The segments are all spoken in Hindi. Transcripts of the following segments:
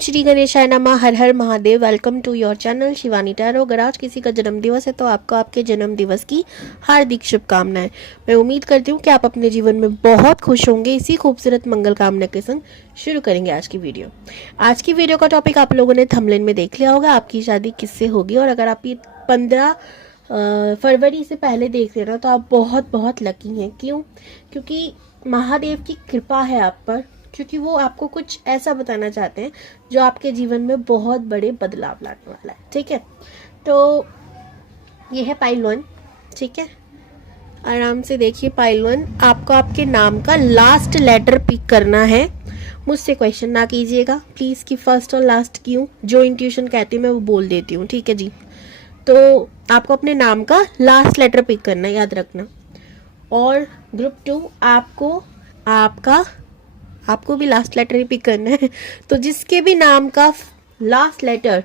श्री गणेशाय नमः। हर हर Mahadev. Welcome to your channel Shivani tarot. अगर आज किसी का जन्म दिवस है तो आपको आपके जन्म दिवस की हार्दिक शुभकामनाएं। मैं उम्मीद करती हूँ कि आप अपने जीवन में बहुत खुश होंगे। इसी खूबसूरत मंगल कामना के संग शुरू करेंगे आज की वीडियो। आज की वीडियो का टॉपिक आप लोगों ने थंबनेल में देख लिया होगा, आपकी शादी किससे होगी। और अगर आप ये 15 फरवरी से पहले देख रहे हो तो आप बहुत बहुत लकी हैं। क्यों? क्योंकि महादेव की कृपा है आप पर, क्योंकि वो आपको कुछ ऐसा बताना चाहते हैं जो आपके जीवन में बहुत बड़े बदलाव लाने वाला है। ठीक है, तो ये है पाइल 1। ठीक है, आराम से देखिए। पाइल 1, आपको आपके नाम का लास्ट लेटर पिक करना है। मुझसे क्वेश्चन ना कीजिएगा प्लीज़ कि फर्स्ट और लास्ट क्यों। जो इंट्यूशन कहती हूँ मैं वो बोल देती हूँ। ठीक है जी, तो आपको अपने नाम का लास्ट लेटर पिक करना है, याद रखना। और ग्रुप 2, आपको भी लास्ट लेटर ही पिक करना है। तो जिसके भी नाम का लास्ट लेटर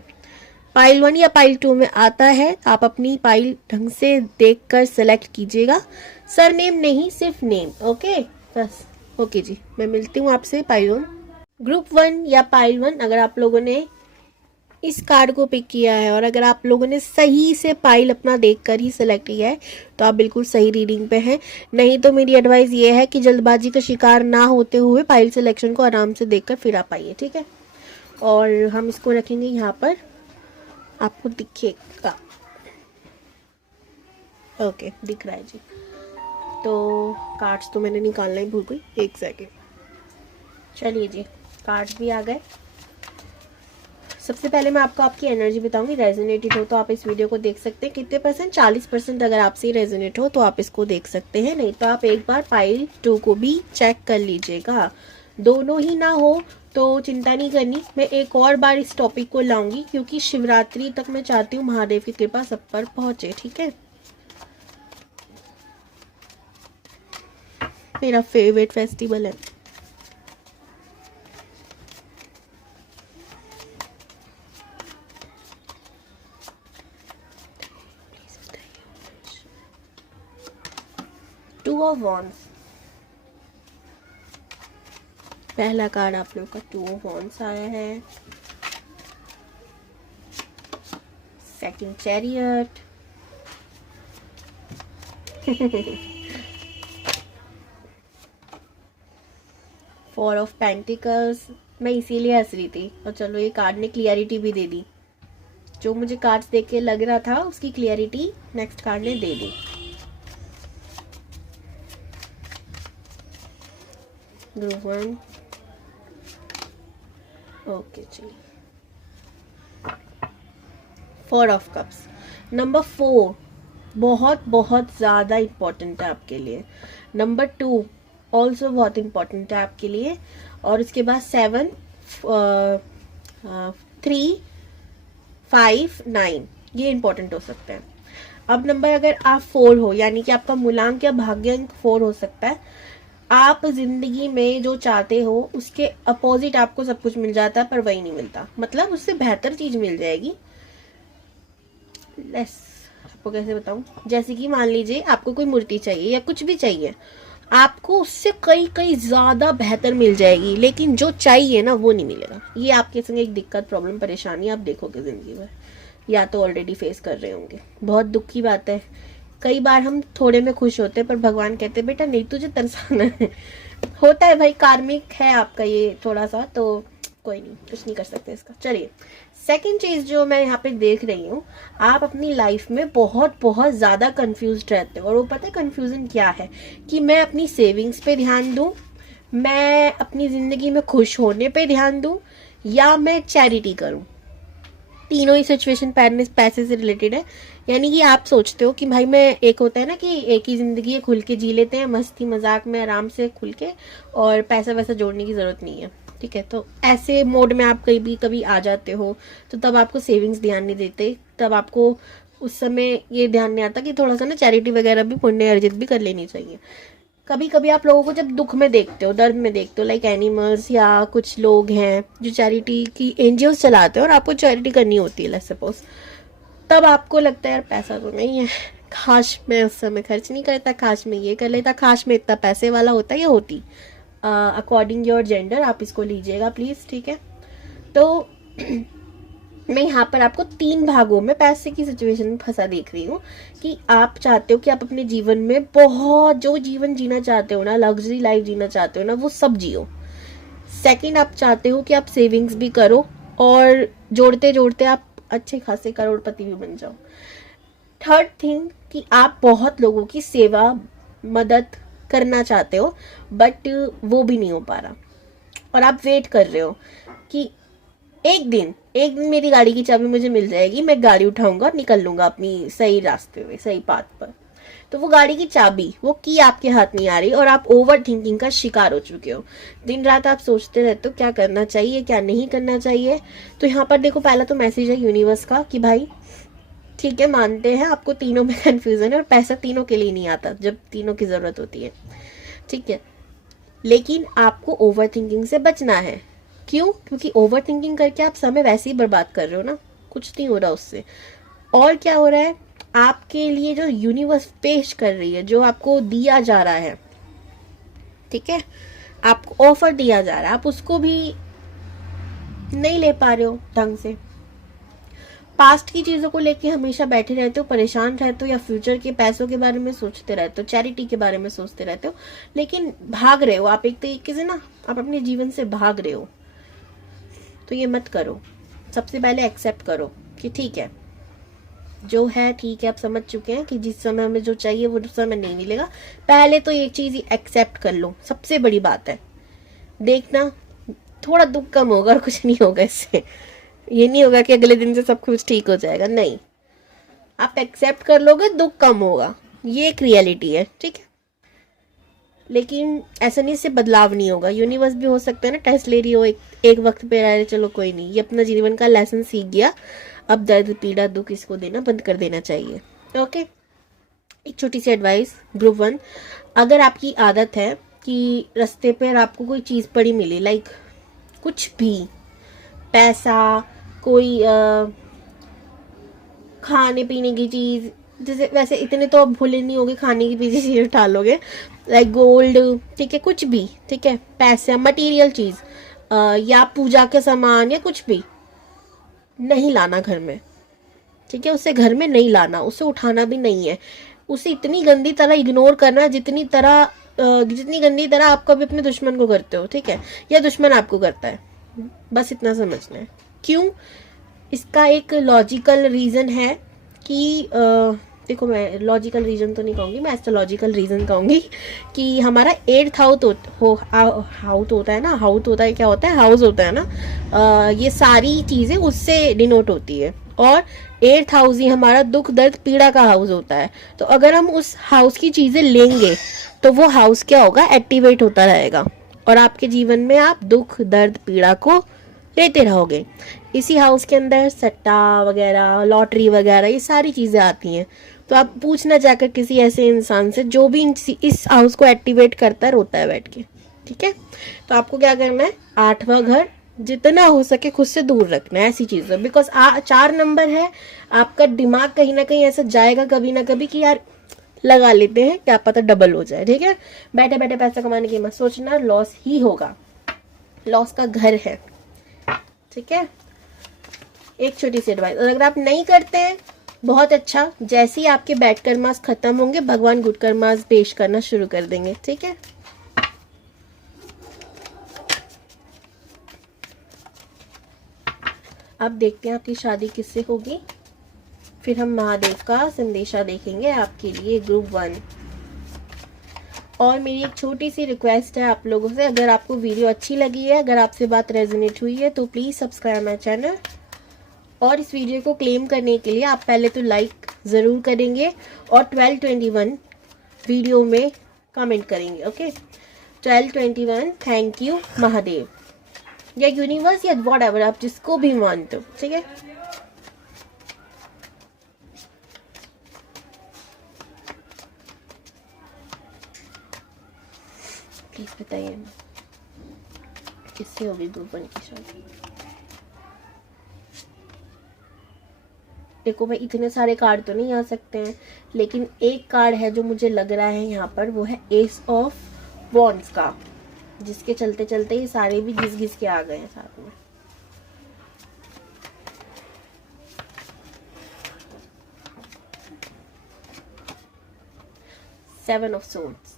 पाइल 1 या पाइल 2 में आता है, आप अपनी पाइल ढंग से देखकर सेलेक्ट कीजिएगा। सरनेम नहीं, सिर्फ नेम। ओके बस। ओके जी, मैं मिलती हूँ आपसे पाइल 1। ग्रुप 1 या पाइल 1, अगर आप लोगों ने इस कार्ड को पिक किया है और अगर आप लोगों ने सही से पाइल अपना देखकर ही सिलेक्ट किया है तो आप बिल्कुल सही रीडिंग पे हैं। नहीं तो मेरी एडवाइस ये है कि जल्दबाजी का शिकार ना होते हुए पाइल सिलेक्शन को आराम से देखकर फिर आप आइए। ठीक है, और हम इसको रखेंगे यहाँ पर, आपको दिखेगा। ओके, दिख रहा है जी। तो कार्ड्स तो मैंने निकालना ही भूल गई, एक सेकेंड। चलिए जी, कार्ड्स भी आ गए। सबसे पहले मैं आपको आपकी एनर्जी बताऊंगी। रेजोनेटेड हो तो आप इस वीडियो को देख सकते हैं। कितने परसेंट? 40%। अगर आपसे रेजोनेट हो तो आप इसको देख सकते हैं, नहीं तो आप एक बार पाइल 2 को भी चेक कर लीजिएगा। दोनों ही ना हो तो चिंता नहीं करनी, मैं एक और बार इस टॉपिक को लाऊंगी क्योंकि शिवरात्रि तक मैं चाहती हूँ महादेव की कृपा सब पर पहुंचे। ठीक है, मेरा फेवरेट फेस्टिवल है। टू ऑफ वॉन्ड्स, पहला कार्ड आप लोग का 2 ऑफ वॉन्ड्स आया है। Second chariot, 4 of pentacles. मैं इसीलिए हंस रही थी और चलो ये कार्ड ने क्लियरिटी भी दे दी। जो मुझे कार्ड्स देख के लग रहा था उसकी क्लियरिटी नेक्स्ट कार्ड ने दे दी। ग्रुप 1। ओके चलिए, 4 ऑफ कप्स। नंबर 4 बहुत बहुत ज़्यादा इम्पोर्टेंट है आपके लिए। नंबर 2 ऑल्सो बहुत इम्पोर्टेंट है आपके लिए। और उसके बाद 7, 3, 5, 9 ये इम्पोर्टेंट हो सकते हैं। अब नंबर अगर आप 4 हो, यानी कि आपका मूलांक या भाग्यांक 4 हो सकता है। आप जिंदगी में जो चाहते हो उसके अपोजिट आपको सब कुछ मिल जाता है, पर वही नहीं मिलता। मतलब उससे बेहतर चीज मिल जाएगी। लेस आपको कैसे बताऊं, जैसे कि मान लीजिए आपको कोई मूर्ति चाहिए या कुछ भी चाहिए, आपको उससे कई कई ज्यादा बेहतर मिल जाएगी, लेकिन जो चाहिए ना वो नहीं मिलेगा। ये आपके संग एक दिक्कत, प्रॉब्लम, परेशानी आप देखोगे जिंदगी भर, या तो ऑलरेडी फेस कर रहे होंगे। बहुत दुख की बात है। कई बार हम थोड़े में खुश होते हैं पर भगवान कहते हैं बेटा नहीं, तुझे तरसाना है। होता है भाई, कार्मिक है आपका ये थोड़ा सा, तो कोई नहीं, कुछ नहीं कर सकते इसका। चलिए, सेकंड चीज जो मैं यहाँ पे देख रही हूँ, आप अपनी लाइफ में बहुत बहुत ज्यादा कंफ्यूज रहते हो। और वो पता है कंफ्यूजन क्या है? कि मैं अपनी सेविंग्स पे ध्यान दूं, मैं अपनी जिंदगी में खुश होने पे ध्यान दूं, या मैं चैरिटी करूं। तीनों ही सिचुएशन पैसे से रिलेटेड है। यानी कि आप सोचते हो कि भाई मैं, एक होता है ना कि एक ही जिंदगी है, खुल के जी लेते हैं मस्ती मजाक में आराम से खुल के, और पैसा वैसा जोड़ने की जरूरत नहीं है। ठीक है, तो ऐसे मोड में आप कभी कभी आ जाते हो, तो तब आपको सेविंग्स ध्यान नहीं देते। तब आपको उस समय ये ध्यान नहीं आता कि थोड़ा सा ना चैरिटी वगैरह भी पुण्य अर्जित भी कर लेनी चाहिए। कभी कभी आप लोगों को जब दुख में देखते हो, दर्द में देखते हो, लाइक एनिमल्स या कुछ लोग हैं जो चैरिटी की एनजीओ चलाते हैं और आपको चैरिटी करनी होती है, लेट्स सपोज, तब आपको लगता है यार पैसा तो नहीं है, काश मैं उस समय खर्च नहीं करता, काश मैं ये कर लेता, काश मैं इतना पैसे वाला होता या होती। अकॉर्डिंग योर जेंडर आप इसको लीजिएगा प्लीज। ठीक है, तो मैं यहाँ पर आपको 3 भागों में पैसे की सिचुएशन में फंसा देख रही हूँ कि आप चाहते हो कि आप अपने जीवन में बहुत जो जीवन जीना चाहते हो ना, लग्जरी लाइफ जीना चाहते हो ना, वो सब जियो। सेकंड, आप चाहते हो कि आप सेविंग्स भी करो और जोड़ते जोड़ते आप अच्छे खासे करोड़पति भी बन जाओ। थर्ड थिंग कि आप बहुत लोगों की सेवा मदद करना चाहते हो बट वो भी नहीं हो पा रहा और आप वेट कर रहे हो कि एक दिन मेरी गाड़ी की चाबी मुझे मिल जाएगी, मैं गाड़ी उठाऊंगा और निकल लूंगा अपनी सही रास्ते में, सही पाथ पर। तो वो गाड़ी की चाबी, वो की आपके हाथ नहीं आ रही और आप ओवर थिंकिंग का शिकार हो चुके हो। दिन रात आप सोचते रहते हो क्या करना चाहिए, क्या नहीं करना चाहिए। तो यहाँ पर देखो, पहला तो मैसेज है यूनिवर्स का कि भाई ठीक है, मानते हैं आपको तीनों में कंफ्यूजन है और पैसा तीनों के लिए नहीं आता जब तीनों की जरूरत होती है, ठीक है, लेकिन आपको ओवर थिंकिंग से बचना है। क्यों? क्योंकि ओवर थिंकिंग करके आप समय वैसे ही बर्बाद कर रहे हो ना, कुछ नहीं हो रहा उससे। और क्या हो रहा है, आपके लिए जो यूनिवर्स पेश कर रही है, जो आपको दिया जा रहा है, ठीक है, आपको ऑफर दिया जा रहा है, आप उसको भी नहीं ले पा रहे हो ढंग से। पास्ट की चीजों को लेके हमेशा बैठे रहते हो, परेशान रहते हो, या फ्यूचर के पैसों के बारे में सोचते रहते हो, चैरिटी के बारे में सोचते रहते हो, लेकिन भाग रहे हो आप एक तरीके से ना, आप अपने जीवन से भाग रहे हो। तो ये मत करो। सबसे पहले एक्सेप्ट करो कि ठीक है, जो है ठीक है, आप समझ चुके हैं कि जिस समय हमें जो चाहिए वो समय नहीं मिलेगा। पहले तो ये चीज एक्सेप्ट कर लो, सबसे बड़ी बात है। देखना थोड़ा दुख कम होगा और कुछ नहीं होगा इससे। ये नहीं होगा कि अगले दिन से सब कुछ ठीक हो जाएगा, नहीं, आप एक्सेप्ट कर लोगे, दुख कम होगा, ये एक रियलिटी है, ठीक है। लेकिन ऐसा नहीं, इससे बदलाव नहीं होगा। यूनिवर्स भी हो सकता है ना टेस्ट ले रही हो, एक वक्त पे रह रहे, चलो कोई नहीं, ये अपना जीवन का लेसन सीख गया, अब दर्द पीड़ा दुख इसको देना बंद कर देना चाहिए। ओके, एक छोटी सी एडवाइस ग्रुप 1, अगर आपकी आदत है कि रास्ते पर आपको कोई चीज पड़ी मिली, लाइक कुछ भी, पैसा, कोई खाने पीने की चीज, जैसे वैसे इतने तो अब भूले नहीं होगे, खाने की पीछे चीज उठा लोगे, लाइक गोल्ड, ठीक है, कुछ भी, ठीक है, पैसे, मटेरियल चीज, या पूजा के सामान या कुछ भी नहीं लाना घर में, ठीक है, उसे घर में नहीं लाना, उसे उठाना भी नहीं है, उसे इतनी गंदी तरह इग्नोर करना जितनी गंदी तरह आप कभी अपने दुश्मन को करते हो, ठीक है, या दुश्मन आपको करता है, बस इतना समझना है। क्यों? इसका एक लॉजिकल रीजन है कि देखो, मैं लॉजिकल रीजन तो नहीं कहूंगी, मैं एस्ट्रोलॉजिकल रीजन कहूंगी कि हमारा 8th हाउस होता है ना, हाउस होता है, क्या होता है, हाउस होता है ना, ये सारी चीजें उससे डिनोट होती है, और 8th हाउस ही हमारा दुख दर्द पीड़ा का हाउस होता है। तो अगर हम उस हाउस की चीजें लेंगे तो वो हाउस क्या होगा, एक्टिवेट होता रहेगा, और आपके जीवन में आप दुख दर्द पीड़ा को लेते रहोगे। इसी हाउस के अंदर सट्टा वगैरह, लॉटरी वगैरह, ये सारी चीजें आती हैं। तो आप पूछना जाकर किसी ऐसे इंसान से जो भी इस हाउस को एक्टिवेट करता है, रोता है बैठ के, ठीक है। तो आपको क्या करना है, 8वां घर जितना हो सके खुद से दूर रखना है ऐसी चीजों, बिकॉज 4 नंबर है, आपका दिमाग कहीं ना कहीं ऐसा जाएगा कभी ना कभी कि यार लगा लेते हैं, क्या पता डबल हो जाए, ठीक है। बैठे बैठे पैसा कमाने की मत सोचना, लॉस ही होगा, लॉस का घर है, ठीक है। एक छोटी सी एडवाइस, अगर आप नहीं करते हैं बहुत अच्छा, जैसे ही आपके बैड कर्मास खत्म होंगे भगवान गुड कर्मास पेश करना शुरू कर देंगे, ठीक है। अब देखते हैं आपकी शादी किससे होगी, फिर हम महादेव का संदेशा देखेंगे आपके लिए ग्रुप 1। और मेरी एक छोटी सी रिक्वेस्ट है आप लोगों से, अगर आपको वीडियो अच्छी लगी है, अगर आपसे बात रेजोनेट हुई है, तो प्लीज सब्सक्राइब माय चैनल। और इस वीडियो को क्लेम करने के लिए आप पहले तो लाइक जरूर करेंगे और 1221 वीडियो में कमेंट करेंगे, ओके। 1221 थैंक यू महादेव या यूनिवर्स या व्हाटएवर, आप जिसको भी मानते हो, ठीक है। प्लीज बताइए किससे होगी ग्रुप 1 की शादी। देखो भाई, इतने सारे कार्ड तो नहीं आ सकते हैं, लेकिन एक कार्ड है जो मुझे लग रहा है यहाँ पर, वो है एस ऑफ वॉन्ड्स का, जिसके चलते चलते ये सारे भी घिस घिस के आ गए हैं साथ में। 7 ऑफ सोर्ड्स।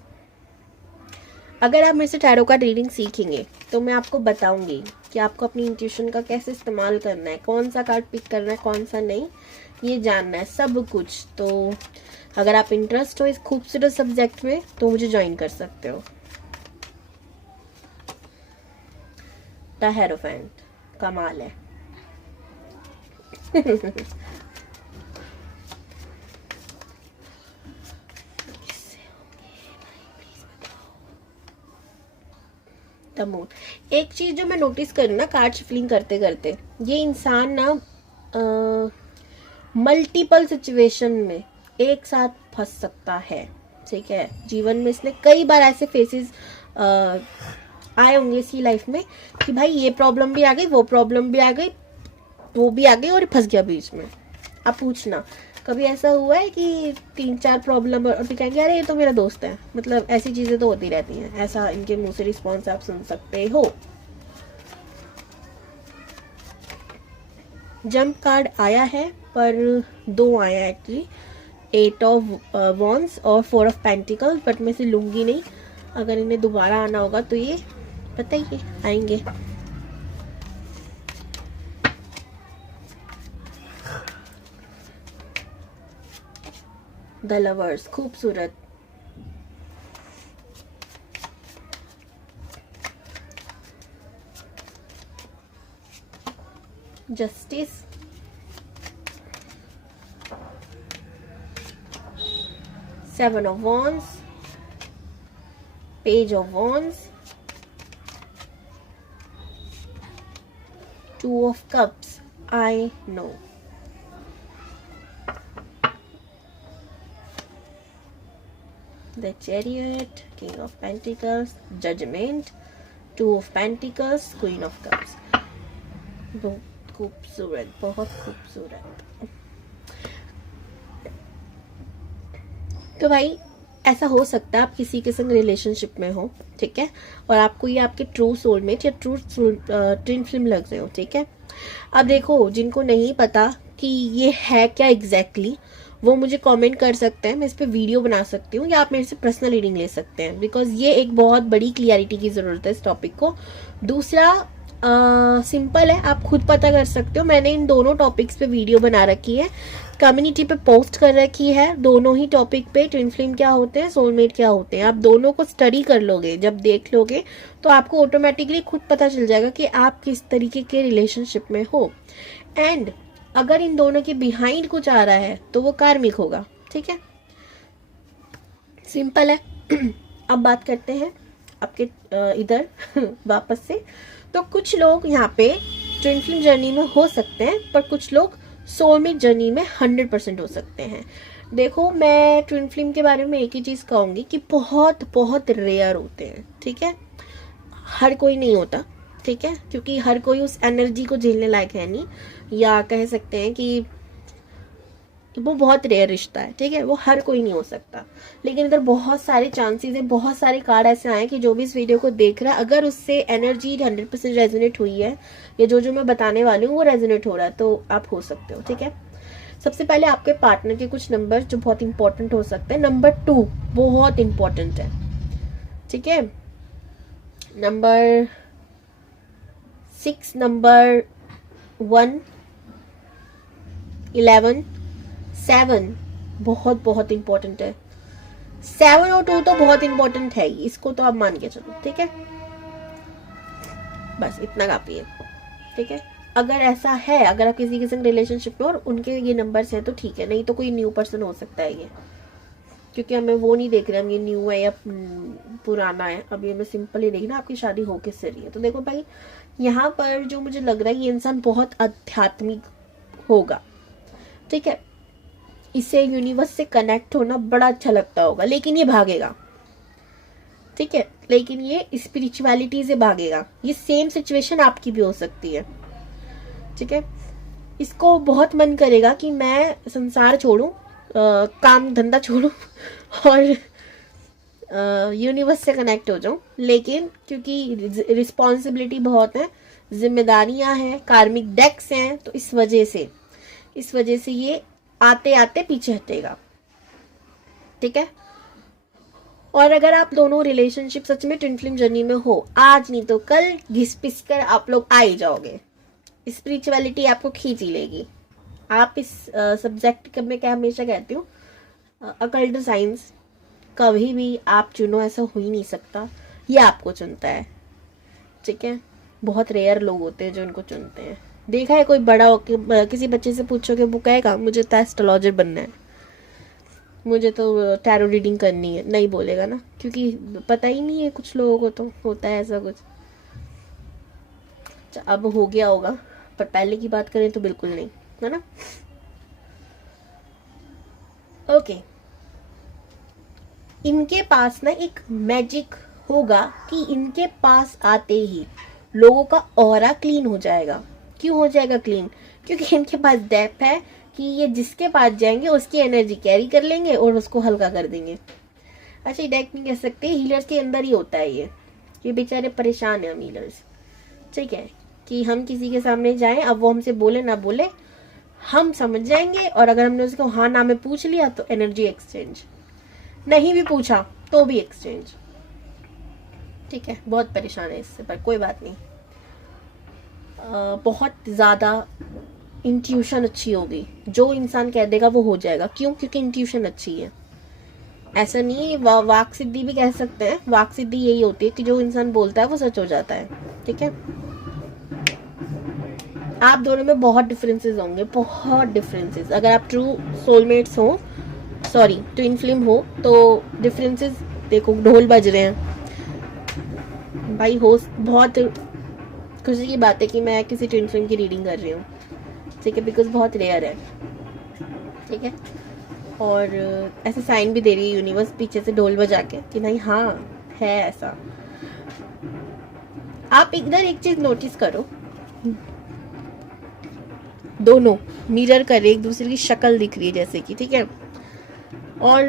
अगर आप मेरे से टैरो का रीडिंग सीखेंगे तो मैं आपको बताऊंगी कि आपको अपनी इंट्यूशन का कैसे इस्तेमाल करना है, कौन सा कार्ड पिक करना है, कौन सा नहीं, ये जानना है सब कुछ। तो अगर आप इंटरेस्ट हो इस खूबसूरत सब्जेक्ट में तो मुझे ज्वाइन कर सकते हो। द हेरोफेंट, कमाल है। The moon. एक चीज जो मैं नोटिस करूँ ना कार्ड शफलिंग करते करते, ये इंसान ना मल्टीपल सिचुएशन में एक साथ फंस सकता है। ठीक है, जीवन में इसने कई बार ऐसे फेसेस आए होंगे इसकी लाइफ में कि भाई ये प्रॉब्लम भी आ गई, वो प्रॉब्लम भी आ गई, वो भी आ गई और फंस गया बीच में। अब पूछना कभी ऐसा हुआ है कि 3-4 प्रॉब्लम और फिर कहेंगे अरे ये तो मेरा दोस्त है। मतलब ऐसी चीजें तो होती रहती हैं, ऐसा इनके मुंह से रिस्पॉन्स आप सुन सकते हो। जंप कार्ड आया है पर 2 आया है एक्चुअली, 8 ऑफ वॉन्ड्स और 4 ऑफ पेंटिकल्स, बट मैं इसे लूंगी नहीं। अगर इन्हें दोबारा आना होगा तो ये पता ही आएंगे। द लवर्स, खूबसूरत। Justice, Seven of Wands, Page of Wands, 2 of Cups. I know. The Chariot, King of Pentacles, Judgment, 2 of Pentacles, Queen of Cups. बहुत खूबसूरत, बहुत खूबसूरत। तो भाई ऐसा हो सकता है आप किसी के संग रिलेशनशिप में हो, ठीक है, और आपको ये आपके ट्रू सोलमेट या ट्रू ट्विन फ्लेम लग रहे हो। ठीक है, अब देखो जिनको नहीं पता कि ये है क्या एग्जैक्टली वो मुझे कमेंट कर सकते हैं, मैं इस पे वीडियो बना सकती हूँ, या आप मेरे से पर्सनल रीडिंग ले सकते हैं, बिकॉज ये एक बहुत बड़ी क्लियरिटी की जरूरत है इस टॉपिक को। दूसरा सिंपल है, आप खुद पता कर सकते हो। मैंने इन दोनों टॉपिक्स पे वीडियो बना रखी है, कम्युनिटी पे पोस्ट कर रखी है, दोनों ही टॉपिक पे, ट्विन फ्लेम क्या होते हैं, सोलमेट क्या होते हैं। आप दोनों को स्टडी कर लोगे, जब देख लोगे तो आपको ऑटोमेटिकली खुद पता चल जाएगा कि आप किस तरीके के रिलेशनशिप में हो। एंड अगर इन दोनों के बिहाइंड कुछ आ रहा है तो वो कार्मिक होगा। ठीक है, सिंपल है। अब बात करते हैं आपके इधर वापस से। तो कुछ लोग यहाँ पे ट्विन फ्लेम जर्नी में हो सकते हैं, पर कुछ लोग सोलमेट जर्नी में 100% हो सकते हैं। देखो मैं ट्विन फ्लेम के बारे में एक ही चीज कहूंगी कि बहुत बहुत रेयर होते हैं। ठीक है, हर कोई नहीं होता। ठीक है, क्योंकि हर कोई उस एनर्जी को झेलने लायक है नहीं, या कह सकते हैं कि वो बहुत रेयर रिश्ता है। ठीक है, वो हर कोई नहीं हो सकता, लेकिन इधर बहुत सारे चांसेस है, बहुत सारे कार्ड ऐसे आए कि जो भी इस वीडियो को देख रहा है अगर उससे एनर्जी 100% रेजोनेट हुई है, या जो मैं बताने वाली हूँ वो रेजोनेट हो रहा है, तो आप हो सकते हो। ठीक है, सबसे पहले आपके पार्टनर के कुछ नंबर जो बहुत इंपॉर्टेंट हो सकते हैं। नंबर 2 बहुत इंपॉर्टेंट है। ठीक है, नंबर 6, नंबर 1, 11, 7 बहुत बहुत इंपॉर्टेंट है। 7 और 2 तो बहुत इंपॉर्टेंट है ही, इसको तो आप मान के चलो। ठीक है, बस इतना काफी है। ठीक है, अगर ऐसा है, अगर आप किसी के संग रिलेशनशिप में और उनके ये नंबर्स हैं तो ठीक है, नहीं तो कोई न्यू पर्सन हो सकता है ये, क्योंकि हमें वो नहीं देख रहे हम ये न्यू है या पुराना है। अब ये मैं सिंपल ही देखना आपकी शादी हो किससे रही है। तो देखो भाई, यहाँ पर जो मुझे लग रहा है ये इंसान बहुत आध्यात्मिक होगा। ठीक है, इसे यूनिवर्स से कनेक्ट होना बड़ा अच्छा लगता होगा, लेकिन ये भागेगा। ठीक है, लेकिन ये स्पिरिचुअलिटी से भागेगा। ये सेम सिचुएशन आपकी भी हो सकती है। ठीक है, इसको बहुत मन करेगा कि मैं संसार छोड़ूं, काम धंधा छोड़ूं और यूनिवर्स से कनेक्ट हो जाऊं, लेकिन क्योंकि रिस्पॉन्सिबिलिटी बहुत है, जिम्मेदारियां हैं, कार्मिक डेक्स हैं, तो इस वजह से ये आते आते पीछे हटेगा। ठीक है, और अगर आप दोनों रिलेशनशिप सच में ट्विन फ्लेम जर्नी में हो, आज नहीं तो कल घिस पिस कर आप लोग आ ही जाओगे। स्पिरिचुअलिटी आपको खींच ही लेगी। आप इस सब्जेक्ट में क्या हमेशा कहती हूँ, अकल्ट साइंस कभी भी आप चुनो ऐसा हो ही नहीं सकता, ये आपको चुनता है। ठीक है, बहुत रेयर लोग होते हैं जो इनको चुनते हैं। देखा है कोई बड़ा होके किसी बच्चे से पूछोगे वो कहेगा मुझे तो एस्ट्रोलॉजर बनना है, मुझे तो टैरो रीडिंग करनी है, नहीं बोलेगा ना, क्योंकि पता ही नहीं है। कुछ लोगों को तो होता है ऐसा कुछ। अब हो गया होगा, पर पहले की बात करें तो बिल्कुल नहीं, है ना। ओके, इनके पास ना एक मैजिक होगा कि इनके पास आते ही लोगों का ऑरा क्लीन हो जाएगा। क्यों हो जाएगा क्लीन? क्योंकि इनके पास डेप्थ है कि ये जिसके पास जाएंगे उसकी एनर्जी कैरी कर लेंगे और उसको हल्का कर देंगे। अच्छा, ये डेक नहीं कह सकते, हीलर्स के अंदर ही होता है ये बेचारे परेशान है हम हीलर्स। ठीक है, कि हम किसी के सामने जाएं, अब वो हमसे बोले ना बोले हम समझ जाएंगे, और अगर हमने उसको हाँ ना में पूछ लिया तो एनर्जी एक्सचेंज, नहीं भी पूछा तो भी एक्सचेंज। ठीक है, बहुत परेशान है इससे, पर कोई बात नहीं। बहुत ज़्यादा इंट्यूशन अच्छी होगी, जो इंसान कह देगा वो हो जाएगा। क्यों? क्योंकि इंट्यूशन अच्छी है। ऐसा नहीं है, वाक सिद्धि भी कह सकते हैं। वाक सिद्धि यही होती है कि जो इंसान बोलता है वो सच हो जाता है। ठीक है, आप दोनों में बहुत डिफरेंसेस होंगे, बहुत डिफरेंसेस। अगर आप ट्रू सोलमेट्स हो, सॉरी ट्विन फ्लेम हो, तो डिफरेंसेस देखो, ढोल बज रहे हैं भाई। हो बहुत खुशी की बात है कि मैं किसी ट्विन फ्लेम की रीडिंग कर रही हूँ। ठीक है, बिकॉज बहुत रेयर है। ठीक है, और ऐसे साइन भी दे रही है यूनिवर्स पीछे से ढोल बजा के कि नहीं हाँ है ऐसा। आप इधर एक चीज नोटिस करो, दोनों मिरर कर रहे, एक दूसरे की शक्ल दिख रही है जैसे कि। ठीक है, और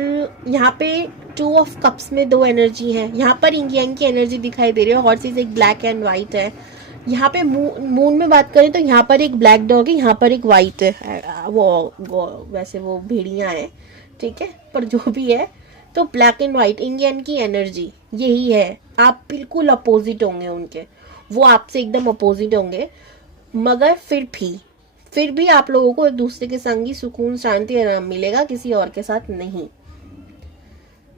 यहाँ पे 2 ऑफ कप्स में 2 एनर्जी है। यहाँ पर इंग यांग की एनर्जी दिखाई दे रही है। हॉर्स एक ब्लैक एंड व्हाइट है। यहाँ पे मून में बात करें तो यहाँ पर एक ब्लैक डॉग है, यहाँ पर एक व्हाइट है। वो वैसे वो भेड़िया है। ठीक है, पर जो भी है तो ब्लैक एंड व्हाइट इंग यांग की एनर्जी यही है। आप बिल्कुल अपोजिट होंगे उनके, वो आपसे एकदम अपोजिट होंगे, मगर फिर भी आप लोगों को एक दूसरे के संग ही सुकून, शांति, आराम मिलेगा, किसी और के साथ नहीं,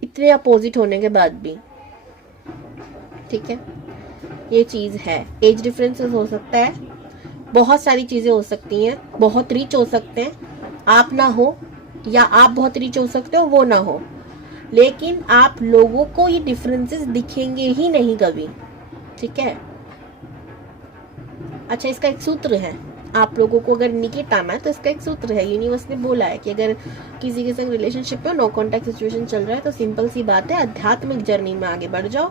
इतने अपोजिट होने के बाद भी। ठीक है, ये चीज है। एज डिफरेंसेस हो सकता है, बहुत सारी चीजें हो सकती हैं, बहुत रिच हो सकते हैं, आप ना हो, या आप बहुत रिच हो सकते हो वो ना हो, लेकिन आप लोगों को ये डिफरेंसेस दिखेंगे ही नहीं कभी। ठीक है, अच्छा इसका एक सूत्र है, आप लोगों को अगर निकेट आना है तो इसका एक सूत्र है। यूनिवर्स ने बोला है कि अगर किसी के संग रिलेशनशिप में नो कॉन्टैक्ट सिचुएशन चल रहा है तो सिंपल सी बात है, आध्यात्मिक जर्नी में आगे बढ़ जाओ,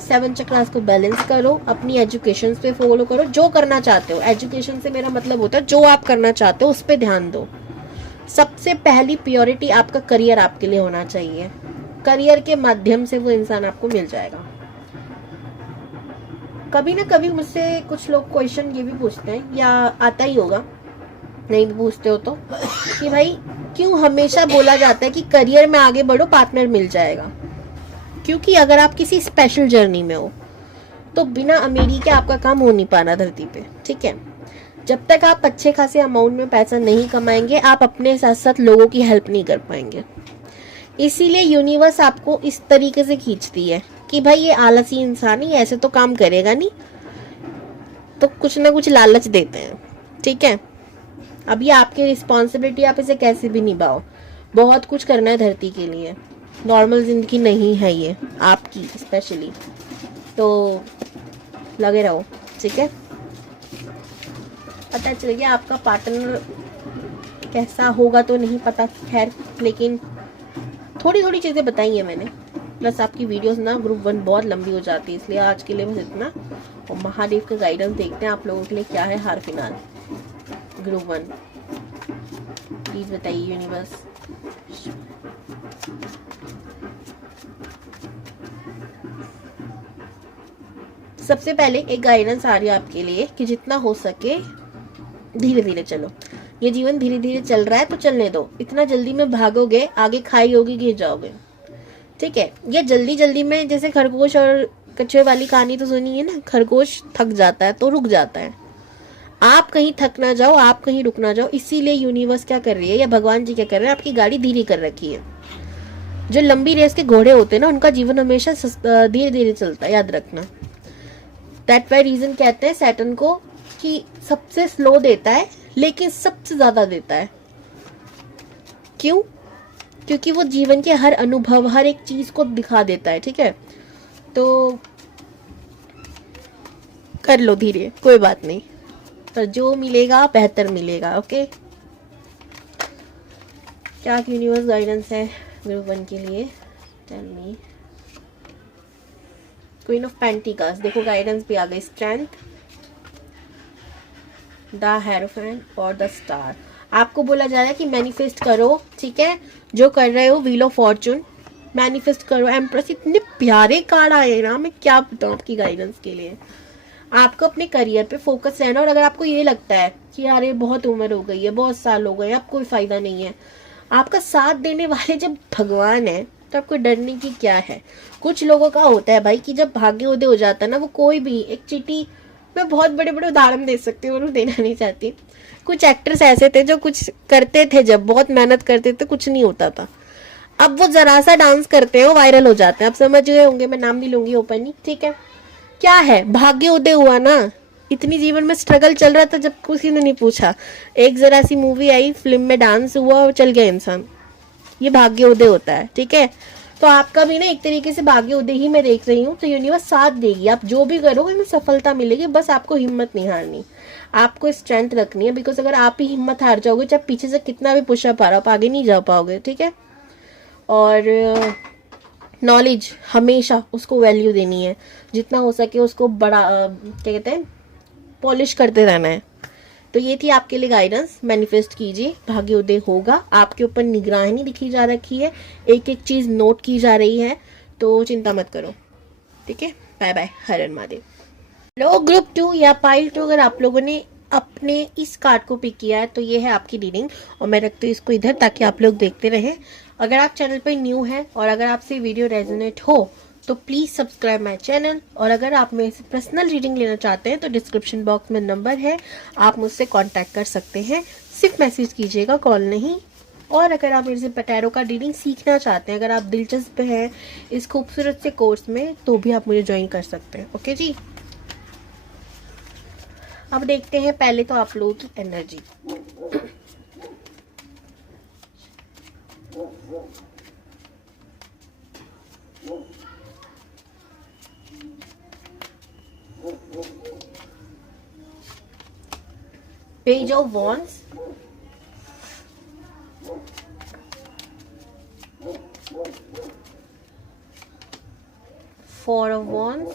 7 चक्रास को बैलेंस करो, अपनी एजुकेशन पे फॉलो करो, जो करना चाहते हो। एजुकेशन से मेरा मतलब होता है जो आप करना चाहते हो उस पर ध्यान दो। सबसे पहली प्योरिटी आपका करियर आपके लिए होना चाहिए। करियर के माध्यम से वो इंसान आपको मिल जाएगा। कभी ना कभी मुझसे कुछ लोग क्वेश्चन ये भी पूछते हैं, या आता ही होगा, नहीं पूछते हो तो, कि भाई क्यों हमेशा बोला जाता है कि करियर में आगे बढ़ो पार्टनर मिल जाएगा। क्योंकि अगर आप किसी स्पेशल जर्नी में हो तो बिना अमीरी के आपका काम हो नहीं पाना धरती पे। ठीक है, जब तक आप अच्छे खासे अमाउंट में पैसा नहीं कमाएंगे, आप अपने साथ साथ लोगों की हेल्प नहीं कर पाएंगे। इसीलिए यूनिवर्स आपको इस तरीके से खींचती है कि भाई ये आलसी इंसान ही ऐसे तो काम करेगा नहीं, तो कुछ ना कुछ लालच देते हैं। ठीक है, अब ये आपकी रिस्पॉन्सिबिलिटी, आप इसे कैसे भी निभाओ। बहुत कुछ करना है धरती के लिए, नॉर्मल जिंदगी नहीं है ये आपकी स्पेशली, तो लगे रहो। ठीक है, पता चल गया आपका पार्टनर कैसा होगा तो नहीं पता, खैर, लेकिन थोड़ी थोड़ी चीजें बताई हैं मैंने। प्लस आपकी वीडियोस ना ग्रुप 1 बहुत लंबी हो जाती है, इसलिए आज के लिए बस इतना। और महादेव का गाइडेंस देखते हैं आप लोगों के लिए क्या है हार फिलहाल। ग्रुप 1 प्लीज बताइए यूनिवर्स। सबसे पहले एक गाइडेंस आ रही है आपके लिए कि जितना हो सके धीरे धीरे चलो। ये जीवन धीरे धीरे चल रहा है तो चलने दो, इतना जल्दी में भागोगे आगे खाई होगी गिर जाओगे। ठीक है। ये जल्दी जल्दी में, जैसे खरगोश और कछुए वाली कहानी तो सुनी है ना, खरगोश थक जाता है तो रुक जाता है। आप कहीं थक ना जाओ, आप कहीं रुक ना जाओ, इसीलिए यूनिवर्स क्या कर रही है या भगवान जी क्या कर रहे हैं, आपकी गाड़ी धीरे कर रखी है। जो लंबी रेस के घोड़े होते हैं ना, उनका जीवन हमेशा धीरे धीरे चलता है, याद रखना। दैट वाई रीजन कहते हैं सैटर्न को कि सबसे स्लो देता है लेकिन सबसे ज्यादा देता है। क्यों? क्योंकि वो जीवन के हर अनुभव, हर एक चीज को दिखा देता है। ठीक है, तो कर लो धीरे, कोई बात नहीं, पर जो मिलेगा बेहतर मिलेगा। ओके, क्या यूनिवर्स गाइडेंस है ग्रुप 1 के लिए? Tell me. Queen of pentacles, देखो गाइडेंस भी आ गई। स्ट्रेंथ, द हेरोफेंट और द स्टार। आपको बोला जा रहा है कि मैनिफेस्ट करो। ठीक है, जो कर रहे हो, व्हील ऑफ फॉर्चून मैनिफेस्ट करो। एम्प्रेस, इतने प्यारे कार्ड आए ना, मैं क्या बताऊं आपकी गाइडेंस के लिए। आपको अपने करियर पे फोकस रहना, और अगर आपको ये लगता है कि यार ये बहुत उम्र हो गई है, बहुत साल हो गए, अब कोई फायदा नहीं है, आपका साथ देने वाले जब भगवान है तो आपको डरने की क्या है। कुछ लोगों का होता है भाई कि जब भाग्योदय हो जाता है ना, वो कोई भी एक चीटी, मैं बहुत बड़े बड़े उदाहरण दे सकती हूँ, और देना नहीं चाहती। कुछ एक्टर्स ऐसे थे जो कुछ करते थे, जब बहुत मेहनत करते थे कुछ नहीं होता था। अब वो जरा सा डांस करते हैं, वो वायरल हो जाते हैं। आप समझ गए होंगे, मैं नाम नहीं लूंगी ओपनली। ठीक है, क्या है, भाग्योदय हुआ ना। इतनी जीवन में स्ट्रगल चल रहा था जब किसी ने नहीं पूछा, एक जरा सी मूवी आई, फिल्म में डांस हुआ और चल गया इंसान, ये भाग्योदय होता है। ठीक है, तो आपका भी ना एक तरीके से भाग्योदय ही मैं देख रही हूँ। तो यूनिवर्स साथ देगी, आप जो भी करोगे में सफलता मिलेगी। बस आपको हिम्मत नहीं हारनी, आपको स्ट्रेंथ रखनी है। बिकॉज अगर आप ही हिम्मत हार जाओगे, चाहे पीछे से कितना भी पुशअप आ रहा, आप आगे नहीं जा पाओगे। ठीक है, और नॉलेज हमेशा उसको वैल्यू देनी है, जितना हो सके उसको बड़ा क्या कहते हैं, पॉलिश करते रहना है। तो ये थी आपके लिए गाइडेंस। मैनिफेस्ट कीजिए, भाग्योदय होगा। आपके ऊपर निगरानी दिखी जा रखी है, एक एक चीज नोट की जा रही है, तो चिंता मत करो। ठीक है, बाय बाय, हर हर महादेव। लो ग्रुप 2 या पाइल 2, अगर आप लोगों ने अपने इस कार्ड को पिक किया है तो ये है आपकी रीडिंग, और मैं रखती हूँ इसको इधर ताकि आप लोग देखते रहें। अगर आप चैनल पर न्यू हैं और अगर आपसे वीडियो रेजोनेट हो तो प्लीज सब्सक्राइब माय चैनल। और अगर आप मेरे से पर्सनल रीडिंग लेना चाहते हैं तो डिस्क्रिप्शन बॉक्स में नंबर है, आप मुझसे कांटेक्ट कर सकते हैं। सिर्फ मैसेज कीजिएगा, कॉल नहीं। और अगर आप मेरे से टैरो का रीडिंग सीखना चाहते हैं, अगर आप दिलचस्प हैं इस खूबसूरत से कोर्स में, तो भी आप मुझे ज्वाइन कर सकते हैं। ओके जी, अब देखते हैं पहले तो आप लोगों की energy. Page of Wands, Four of Wands,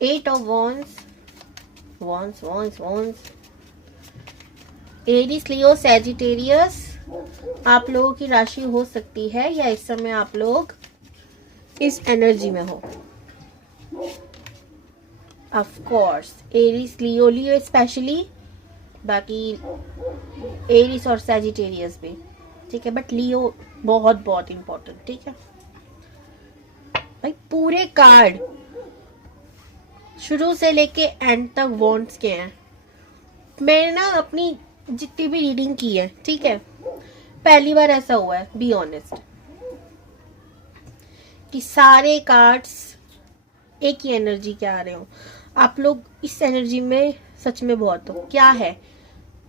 Eight of Wands, Aries, Leo, Sagittarius आप लोगों की राशि हो सकती है, या इस समय आप लोग इस एनर्जी में हो। Of course Aries, Leo specially, बाकी एरीज और सैजिटेरियस भी। ठीक है, बट लियो बहुत बहुत इंपॉर्टेंट। ठीक है भाई, पूरे कार्ड शुरू से लेके एंड तक वॉन्ट्स के हैं। मैंने ना अपनी जितनी भी रीडिंग की है, ठीक है, पहली बार ऐसा हुआ है, बी ऑनेस्ट, कि सारे कार्ड्स एक ही एनर्जी के आ रहे हो। आप लोग इस एनर्जी में सच में बहुत हो। क्या है,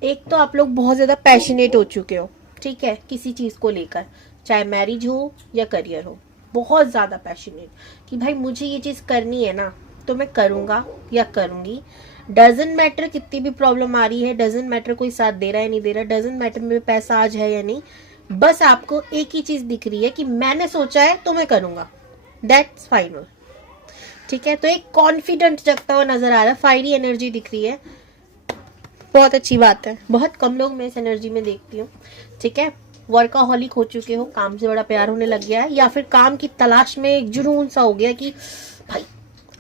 एक तो आप लोग बहुत ज्यादा पैशनेट हो चुके हो। ठीक है, किसी चीज को लेकर, चाहे मैरिज हो या करियर हो, बहुत ज्यादा पैशनेट कि भाई मुझे ये चीज करनी है ना, तो मैं करूंगा या करूंगी। डजेंट मैटर कितनी भी प्रॉब्लम आ रही है, डजेंट मैटर कोई साथ दे रहा है नहीं दे रहा, डजेंट मैटर मेरे पैसा आज है या नहीं, बस आपको एक ही चीज दिख रही है कि मैंने सोचा है तो मैं करूंगा, दैट्स फाइनल। ठीक है, तो एक कॉन्फिडेंट जगता हुआ नजर आ रहा है, फायरी एनर्जी दिख रही है, बहुत अच्छी बात है। बहुत कम लोग मैं इस एनर्जी में देखती हूँ। ठीक है, वर्काहॉलिक हो चुके हो, काम से बड़ा प्यार होने लग गया है, या फिर काम की तलाश में एक जुनून सा हो गया कि भाई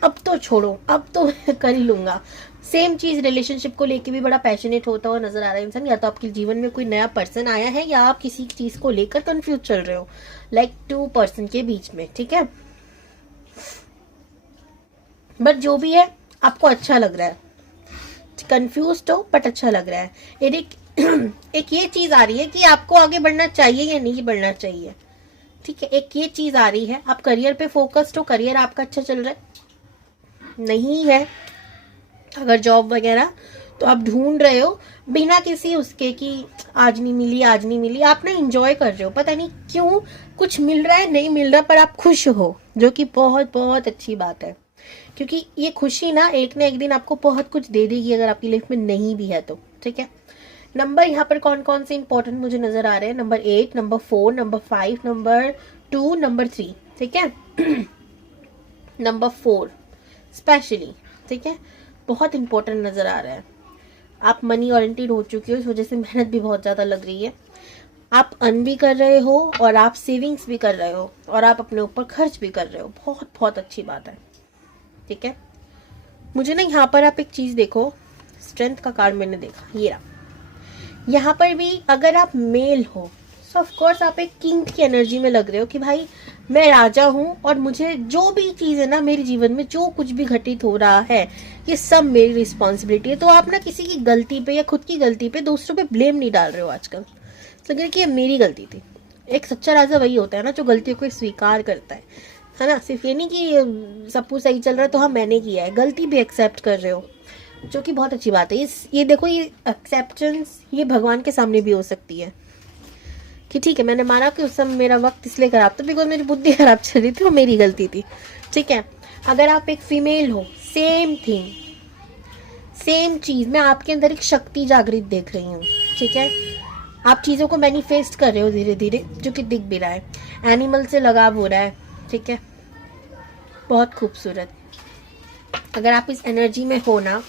अब तो छोड़ो, अब तो कर ही लूंगा, सेम चीज रिलेशनशिप को लेके भी बड़ा पैशनेट होता हुआ नजर आ रहा है इंसान। या तो आपके जीवन में कोई नया पर्सन आया है या आप किसी चीज को लेकर कंफ्यूज चल रहे हो, लाइक टू पर्सन के बीच में, ठीक है। बट जो भी है आपको अच्छा लग रहा है, कंफ्यूज हो बट अच्छा लग रहा है। एक ये चीज आ रही है कि आपको आगे बढ़ना चाहिए या नहीं बढ़ना चाहिए, ठीक है। एक ये चीज आ रही है, आप करियर पे फोकस्ड हो, करियर आपका अच्छा चल रहा है, नहीं है अगर जॉब वगैरह, तो आप ढूंढ रहे हो बिना किसी उसके कि आज नहीं मिली आज नहीं मिली, आप ना एंजॉय कर रहे हो, पता नहीं क्यों कुछ मिल रहा है नहीं मिल रहा पर आप खुश हो, जो कि बहुत बहुत अच्छी बात है। क्योंकि ये खुशी ना एक दिन आपको बहुत कुछ दे देगी अगर आपकी लाइफ में नहीं भी है तो, ठीक है। नंबर यहाँ पर कौन कौन से इंपॉर्टेंट मुझे नजर आ रहे हैं, number 8, number 4, number 5, number 2, number 3, ठीक है। नंबर 4 स्पेशली, ठीक है, बहुत इंपॉर्टेंट नजर आ रहा है। आप मनी ओरिएंटेड हो चुके हो, इस वजह से मेहनत भी बहुत ज्यादा लग रही है, आप अर्न भी कर रहे हो और आप सेविंग्स भी कर रहे हो और आप अपने ऊपर खर्च भी कर रहे हो, बहुत बहुत अच्छी बात है, ठीक है। मुझे ना यहाँ पर आप एक चीज देखो, स्ट्रेंथ का कार्ड मैंने देखा, ये रहा। यहाँ पर भी अगर आप मेल हो तो ऑफ कोर्स आप एक किंग की एनर्जी में लग रहे हो कि भाई मैं राजा हूं और मुझे जो भी चीज है ना मेरे जीवन में, जो कुछ भी घटित हो रहा है ये सब मेरी रिस्पॉन्सिबिलिटी है। तो आप ना किसी की गलती पे या खुद की गलती पे दूसरों पे ब्लेम नहीं डाल रहे हो आजकल, लग रहा है कि ये मेरी गलती थी। एक सच्चा राजा वही होता है ना जो गलतियों को स्वीकार करता है ना। सिर्फ ये नहीं कि सब कुछ सही चल रहा है तो हाँ मैंने किया है, गलती भी एक्सेप्ट कर रहे हो, जो कि बहुत अच्छी बात है। ये देखो, ये एक्सेप्टेंस ये भगवान के सामने भी हो सकती है कि ठीक है मैंने माना कि उस समय मेरा वक्त इसलिए खराब था बिकॉज मेरी बुद्धि खराब चल रही थी, वो मेरी गलती थी, ठीक है। अगर आप एक फीमेल हो, सेम थिंग सेम चीज, मैं आपके अंदर एक शक्ति जागृत देख रही हूँ, ठीक है। आप चीजों को मैनिफेस्ट कर रहे हो धीरे धीरे, जो कि दिख भी रहा है। एनिमल से लगाव हो रहा है, ठीक है, बहुत खूबसूरत। अगर आप इस एनर्जी में हो ना,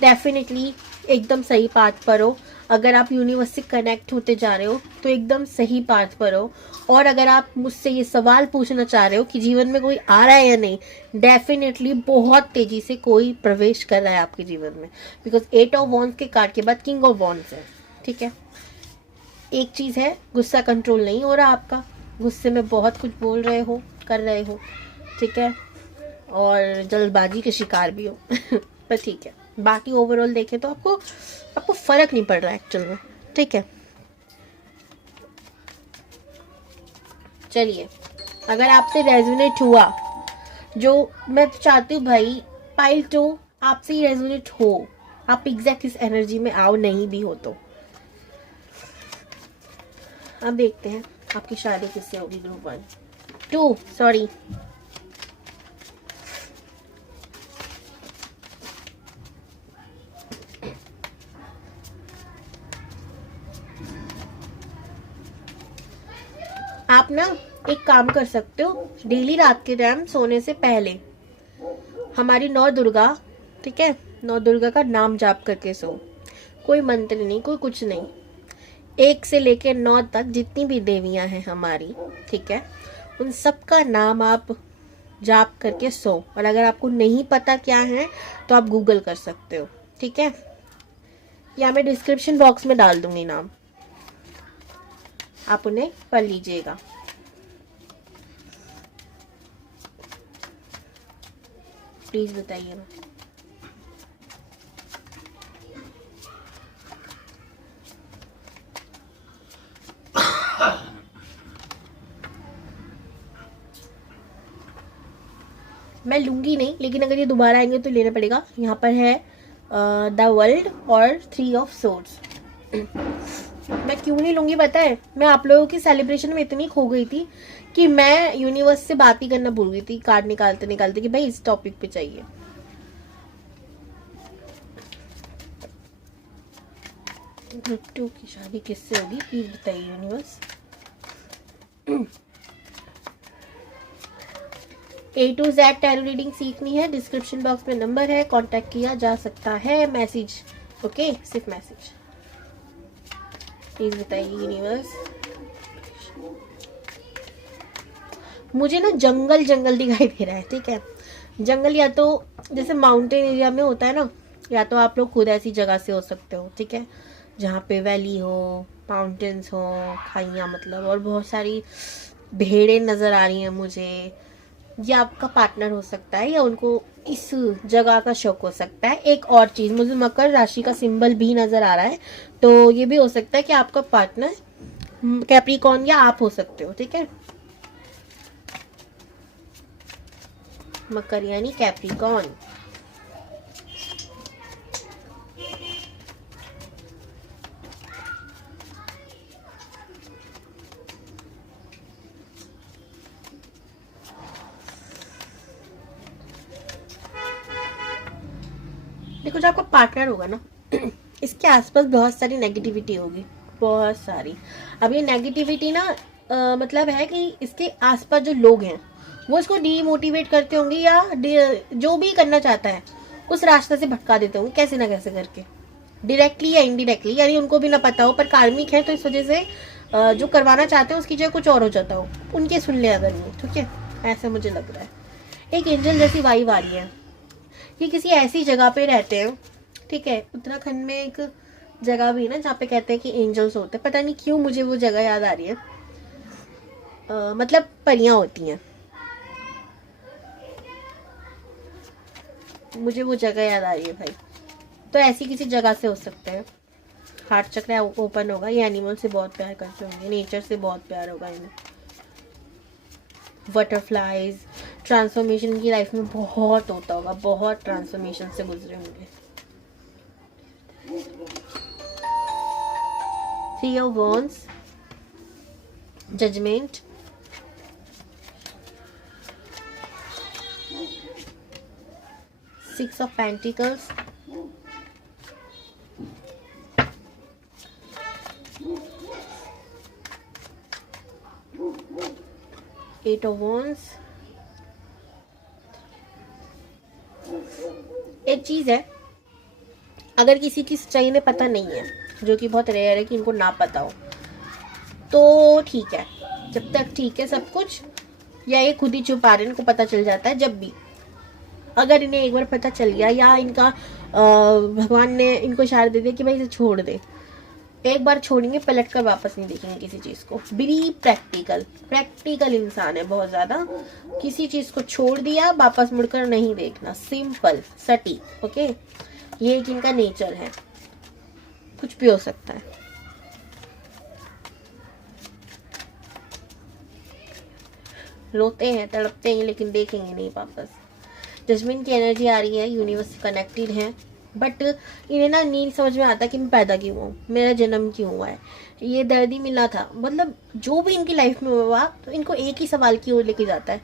डेफिनेटली एकदम सही पाथ पर हो। अगर आप यूनिवर्स से कनेक्ट होते जा रहे हो तो एकदम सही पाथ पर हो। और अगर आप मुझसे ये सवाल पूछना चाह रहे हो कि जीवन में कोई आ रहा है या नहीं, डेफिनेटली बहुत तेजी से कोई प्रवेश कर रहा है आपके जीवन में, बिकॉज 8 ऑफ वॉन्ड्स के कार्ड के बाद किंग ऑफ वॉन्ड्स है, ठीक है। एक चीज है, गुस्सा कंट्रोल नहीं हो रहा आपका, गुस्से में बहुत कुछ बोल रहे हो, कर रहे हो, ठीक है, और जल्दबाजी के शिकार भी हो पर ठीक है, बाकी ओवरऑल देखें तो आपको फर्क नहीं पड़ रहा एक्चुअल में, ठीक है। चलिए, अगर आपसे रेजोनेट हुआ, जो मैं चाहती हूँ भाई पाइल 2 आपसे ही रेजोनेट हो, आप एग्जैक्ट इस एनर्जी में आओ, नहीं भी हो तो अब देखते हैं आपकी शादी किससे होगी। ग्रुप 1 2 सॉरी, आप ना एक काम कर सकते हो, डेली रात के टाइम सोने से पहले हमारी 9 दुर्गा, ठीक है, 9 दुर्गा का नाम जाप करके सो। कोई मंत्र नहीं, कोई कुछ नहीं, 1 से लेकर 9 तक जितनी भी देवियां हैं हमारी, ठीक है, उन सब का नाम आप जाप करके सो। और अगर आपको नहीं पता क्या है तो आप गूगल कर सकते हो, ठीक है, या मैं डिस्क्रिप्शन बॉक्स में डाल दूंगी नाम, आप उन्हें पढ़ लीजिएगा। प्लीज बताइए ना। मैं लूंगी नहीं, लेकिन अगर ये दोबारा आएंगे तो लेना पड़ेगा। यहाँ पर है द वर्ल्ड और 3 ऑफ सोर्ड्स। मैं क्यों नहीं लूंगी पता है, मैं आप लोगों की सेलिब्रेशन में इतनी खो गई थी कि मैं यूनिवर्स से बात ही करना भूल गई थी, कार्ड निकालते निकालते कि भाई इस टॉपिक पे चाहिए। ग्रुप 2 की शादी किससे होगी प्लीज बताइए universe. A to Z tarot reading सीखनी है, डिस्क्रिप्शन बॉक्स में नंबर है, कांटेक्ट किया जा सकता है, मैसेज, ओके, सिर्फ मैसेज। प्लीज बताइए यूनिवर्स। मुझे ना जंगल जंगल दिखाई दे रहा है, ठीक है, जंगल या तो जैसे माउंटेन एरिया में होता है ना, या तो आप लोग खुद ऐसी जगह से हो सकते हो, ठीक है, जहाँ पे वैली हो, माउंटेन्स हो, खाइयाँ मतलब, और बहुत सारी भेड़ें नज़र आ रही हैं मुझे। ये आपका पार्टनर हो सकता है या उनको इस जगह का शौक हो सकता है। एक और चीज़, मुझे मकर राशि का सिंबल भी नज़र आ रहा है, तो ये भी हो सकता है कि आपका पार्टनर कैप्रिकॉर्न या आप हो सकते हो, ठीक है। मकर यानी कैप्रिकॉर्न। देखो, जो आपका पार्टनर होगा ना, इसके आसपास बहुत सारी नेगेटिविटी होगी, बहुत सारी। अब ये नेगेटिविटी ना मतलब है कि इसके आसपास जो लोग हैं वो इसको डीमोटिवेट करते होंगे, या जो भी करना चाहता है उस रास्ते से भटका देते होंगे कैसे ना कैसे करके, डायरेक्टली या इनडायरेक्टली, यानी उनको भी ना पता हो, पर कार्मिक है तो इस वजह से जो करवाना चाहते हैं उसकी जगह कुछ और हो जाता हो, उनके सुन ले अगर ये, ठीक है, ऐसा मुझे लग रहा है। एक एंजल जैसी वाइब आ रही है। ये किसी ऐसी जगह पे रहते हैं, ठीक है, उत्तराखंड में एक जगह भी है ना जहाँ पे कहते हैं कि एंजल्स होते हैं, पता नहीं क्यों मुझे वो जगह याद आ रही है, मतलब परियां होती हैं, मुझे वो जगह याद आ रही है भाई। तो ऐसी किसी जगह से हो सकते हैं। हार्ट चक्र ओपन होगा, ये एनिमल से बहुत प्यार करते होंगे, नेचर से बहुत प्यार होगा इन्हें। बटरफ्लाईज, ट्रांसफॉर्मेशन की लाइफ में बहुत होता होगा, बहुत ट्रांसफॉर्मेशन से गुजरे होंगे। Three of wands, judgement, six of pentacles, eight of wands. एक चीज है, अगर किसी की सच्चाई इन्हें पता नहीं है, जो कि बहुत रेयर है कि इनको ना पता हो, तो ठीक है, जब तक ठीक है सब कुछ, या ये खुद ही छुपा रहे हैं, इनको पता चल जाता है। जब भी अगर इन्हें एक बार पता चल गया, या इनका भगवान ने इनको इशारा दे दिया कि भाई इसे छोड़ दे, एक बार छोड़ेंगे, पलट कर वापस नहीं देखेंगे किसी चीज को। बड़ी प्रैक्टिकल इंसान है बहुत ज्यादा, किसी चीज को छोड़ दिया वापस मुड़कर नहीं देखना, सिंपल सटीक, ओके, ये एक इनका नेचर है। कुछ भी हो सकता है। रोते हैं, तड़पते हैं, लेकिन देखेंगे नहीं वापस। जजमेंट की एनर्जी आ रही है, यूनिवर्स से कनेक्टेड है, बट इन्हें ना नहीं समझ में आता कि मैं पैदा क्यों हूँ, मेरा जन्म क्यों हुआ है, ये दर्द ही मिला था, मतलब जो भी इनकी लाइफ में हुआ तो इनको एक ही सवाल की ओर लेके जाता है,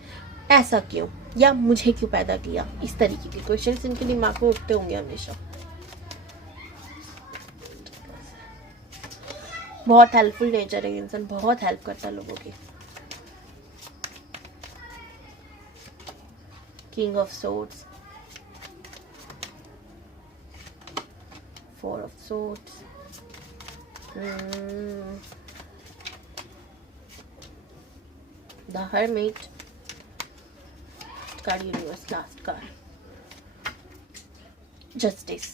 ऐसा क्यों, या मुझे क्यों पैदा किया। इस तरीके के क्वेश्चंस इनके दिमाग में उठते होंगे हमेशा। बहुत हेल्पफुल नेचर है इंसान, बहुत हेल्प करता है लोगों की। King of swords, four of swords, the hermit card, universe last card, justice,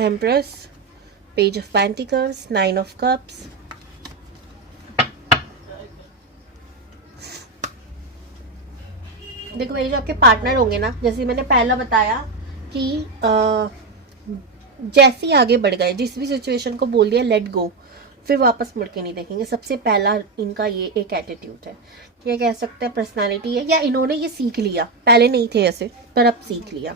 empress, page of pentacles, nine of cups, देखो ये जो आपके पार्टनर होंगे ना, जैसे मैंने पहला बताया कि जैसे ही आगे बढ़ गए, जिस भी सिचुएशन को बोल दिया लेट गो, फिर वापस मुड़ के नहीं देखेंगे। सबसे पहला इनका ये एक एटीट्यूड है, ये कह सकते हैं पर्सनालिटी है, या इन्होंने ये सीख लिया, पहले नहीं थे ऐसे पर अब सीख लिया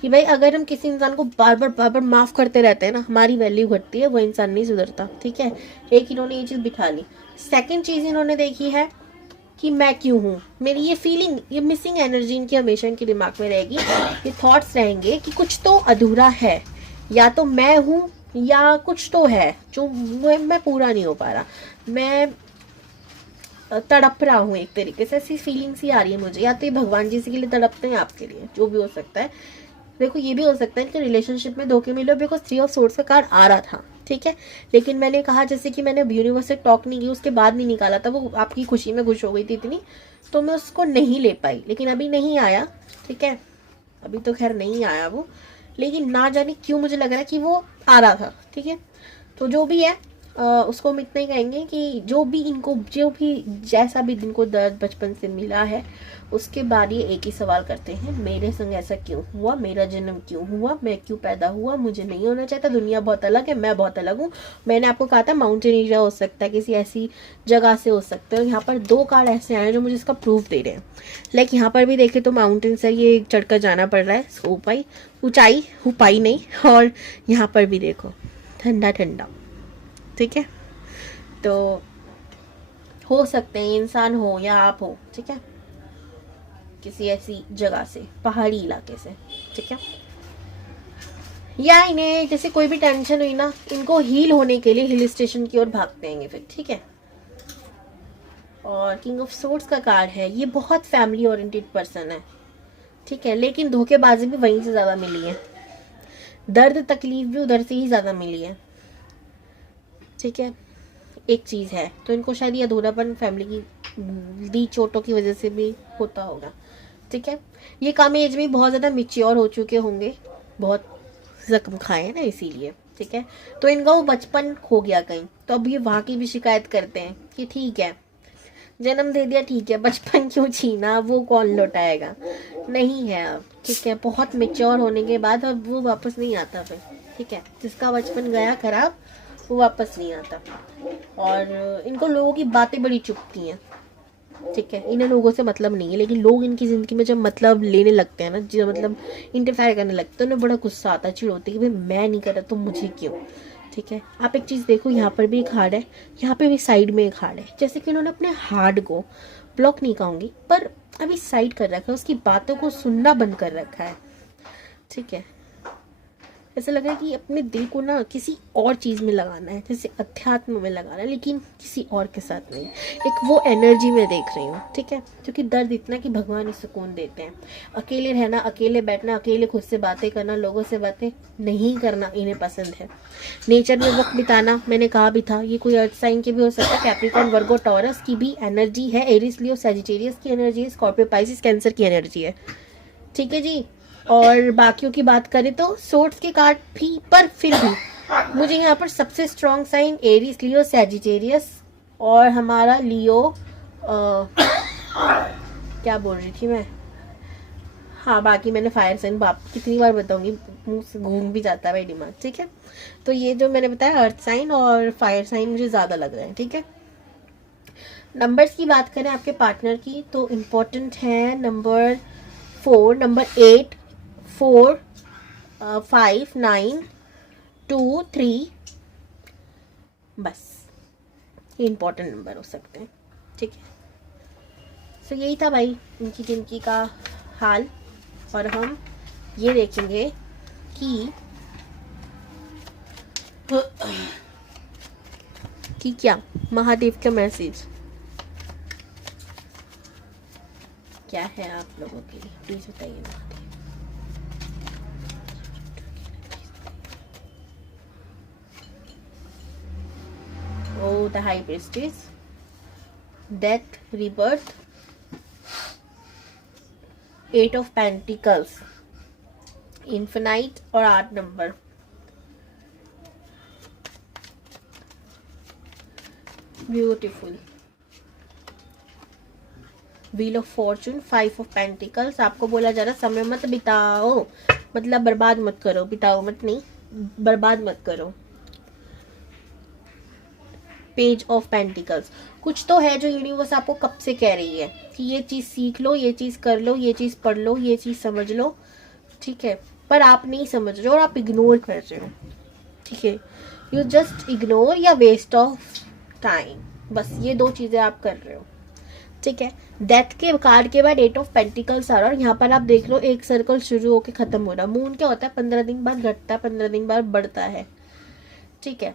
कि भाई अगर हम किसी इंसान को बार बार माफ करते रहते हैं ना, हमारी वैल्यू घटती है, वो इंसान नहीं सुधरता, ठीक है। एक इन्होंने ये चीज बिठा ली। सेकेंड चीज इन्होंने देखी है कि मैं क्यों हूँ, मेरी ये फीलिंग, ये मिसिंग एनर्जी इनकी हमेशा इनके दिमाग में रहेगी, ये थॉट्स रहेंगे कि कुछ तो अधूरा है, या तो मैं हूँ या कुछ तो है जो मैं पूरा नहीं हो पा रहा, मैं तड़प रहा हूँ, एक तरीके से ऐसी फीलिंग्स ही आ रही है मुझे, या तो ये भगवान जी के लिए तड़पते हैं, आपके लिए, जो भी हो सकता है। देखो ये भी हो सकता है कि रिलेशनशिप में धोखे मिले, बिकॉज थ्री ऑफ सोर्ड्स का कार्ड आ रहा था, ठीक है। लेकिन मैंने कहा जैसे कि मैंने यूनिवर्स से टॉक नहीं की, उसके बाद नहीं निकाला था, वो आपकी खुशी में खुश हो गई थी इतनी, तो मैं उसको नहीं ले पाई। लेकिन अभी नहीं आया, ठीक है, अभी तो खैर नहीं आया वो, लेकिन ना जाने क्यों मुझे लग रहा है कि वो आ रहा था। ठीक है, तो जो भी है उसको हम इतना ही कहेंगे कि जो भी जैसा भी इनको दर्द बचपन से मिला है, उसके बाद ये एक ही सवाल करते हैं, मेरे संग ऐसा क्यों हुआ, मेरा जन्म क्यों हुआ, मैं क्यों पैदा हुआ, मुझे नहीं होना चाहता, दुनिया बहुत अलग है, मैं बहुत अलग हूँ। मैंने आपको कहा था माउंटेन एरिया हो सकता है, किसी ऐसी जगह से हो सकता है। यहाँ पर 2 कार्ड ऐसे आए हैं जो मुझे इसका प्रूफ दे रहे हैं। लाइक यहाँ पर भी देखे तो माउंटेन से ये चढ़कर जाना पड़ रहा है, ऊंचाई नहीं, और यहाँ पर भी देखो ठंडा ठंडा। ठीक है, तो हो सकते हैं इंसान हो या आप हो, ठीक है, किसी ऐसी जगह से, पहाड़ी इलाके से। ठीक है, या इन्हें जैसे कोई भी टेंशन हुई ना, इनको हील होने के लिए हिल स्टेशन की ओर भागते हैं फिर। ठीक है, और किंग ऑफ सोर्ड्स का कार्ड है, ये बहुत फैमिली ओरिएंटेड पर्सन है। ठीक है, लेकिन धोखेबाजी भी वहीं से ज्यादा मिली है, दर्द तकलीफ भी उधर से ही ज्यादा मिली है। ठीक है, एक चीज है, तो इनको शायद ये अधूरापन फैमिली की दी चोटों की वजह से भी होता होगा। ठीक है, ये कम एज में बहुत ज्यादा मिच्योर हो चुके होंगे, बहुत जख्म खाए हैं ना इसीलिए। ठीक है, तो इनका वो बचपन खो गया कहीं, तो अब ये वहां की भी शिकायत करते हैं कि ठीक है जन्म दे दिया, ठीक है, बचपन क्यों छीना, वो कौन लौटाएगा, नहीं है अब। ठीक है, बहुत मेच्योर होने के बाद अब वो वापस नहीं आता फिर। ठीक है, जिसका बचपन गया खराब वो वापस नहीं आता, और इनको लोगों की बातें बड़ी चुभती हैं। ठीक है, इन्हें लोगों से मतलब नहीं है, लेकिन लोग इनकी जिंदगी में जब मतलब लेने लगते हैं ना, जो मतलब इंटरफेयर करने लगते हैं, तो उन्हें बड़ा गुस्सा आता है, चिढ़ होती है कि भाई मैं नहीं कर रहा तो मुझे क्यों। ठीक है, आप एक चीज देखो, यहाँ पर भी एक हार्ड है, यहाँ पे भी साइड में एक हार्ड है, जैसे कि उन्होंने अपने हार्ड को ब्लॉक नहीं कहूंगी पर अभी साइड कर रखा है, उसकी बातों को सुनना बंद कर रखा है। ठीक है, ऐसा लग रहा है कि अपने दिल को ना किसी और चीज में लगाना है, जैसे अध्यात्म में लगाना है, लेकिन किसी और के साथ नहीं, एक वो एनर्जी में देख रही हूँ। ठीक है, क्योंकि दर्द इतना कि भगवान ही सुकून देते हैं। अकेले रहना, अकेले बैठना, अकेले खुद से बातें करना, लोगों से बातें नहीं करना इन्हें पसंद है। नेचर में वक्त बिताना, मैंने कहा भी था, ये कोई अर्थ साइन के भी हो सकता है, कैप्रिकॉर्न, वर्गो, टॉरस की भी एनर्जी है, एरिस, लियो, सैजिटेरियस की एनर्जी है, स्कॉर्पियो, पाइसिस, कैंसर की एनर्जी है। ठीक है जी, और बाकियों की बात करें तो सोर्ड्स के कार्ड भी, पर फिर भी मुझे यहाँ पर सबसे स्ट्रॉन्ग साइन एरीज, लियो, सैजिटेरियस, और हमारा लियो क्या बोल रही थी मैं, हाँ बाकी मैंने फायर साइन, बाप कितनी बार बताऊंगी, मुंह से घूम भी जाता है भाई दिमाग। ठीक है, तो ये जो मैंने बताया अर्थ साइन और फायर साइन मुझे ज्यादा लग रहा है। ठीक है, नंबर्स की बात करें आपके पार्टनर की, तो इम्पोर्टेंट है नंबर 4, नंबर 8, 4, 5, 9, 2, 3, बस ये इंपॉर्टेंट नंबर हो सकते हैं। ठीक है, तो यही था भाई इनकी जिंदगी का हाल, और हम ये देखेंगे कि क्या महादेव का मैसेज क्या है आप लोगों के लिए, प्लीज बताइए Mahadev. Oh, the High Priestess, Death, Rebirth, 8 of Pentacles, Infinite और 8 number. Beautiful, wheel of Fortune, 5 of pentacles. आपको बोला जा रहा समय मत बिताओ, मतलब बर्बाद मत करो, बिताओ मत नहीं, बर्बाद मत करो। पेज ऑफ पेंटिकल्स, कुछ तो है जो यूनिवर्स आपको कब से कह रही है कि ये चीज सीख लो, ये चीज कर लो, ये चीज पढ़ लो, ये चीज समझ लो। ठीक है, पर आप नहीं समझ रहे हो और आप इग्नोर कर रहे हो। ठीक है, यू जस्ट इग्नोर या वेस्ट ऑफ टाइम, बस ये 2 चीजें आप कर रहे हो। ठीक है, डेथ के कार्ड के बाद 8 ऑफ पेंटिकल्स आ रहा है, और यहाँ पर आप देख लो एक सर्कल शुरू होकर खत्म हो रहा है। मून क्या होता है, 15 दिन बाद घटता है, 15 दिन बाद बढ़ता है। ठीक है,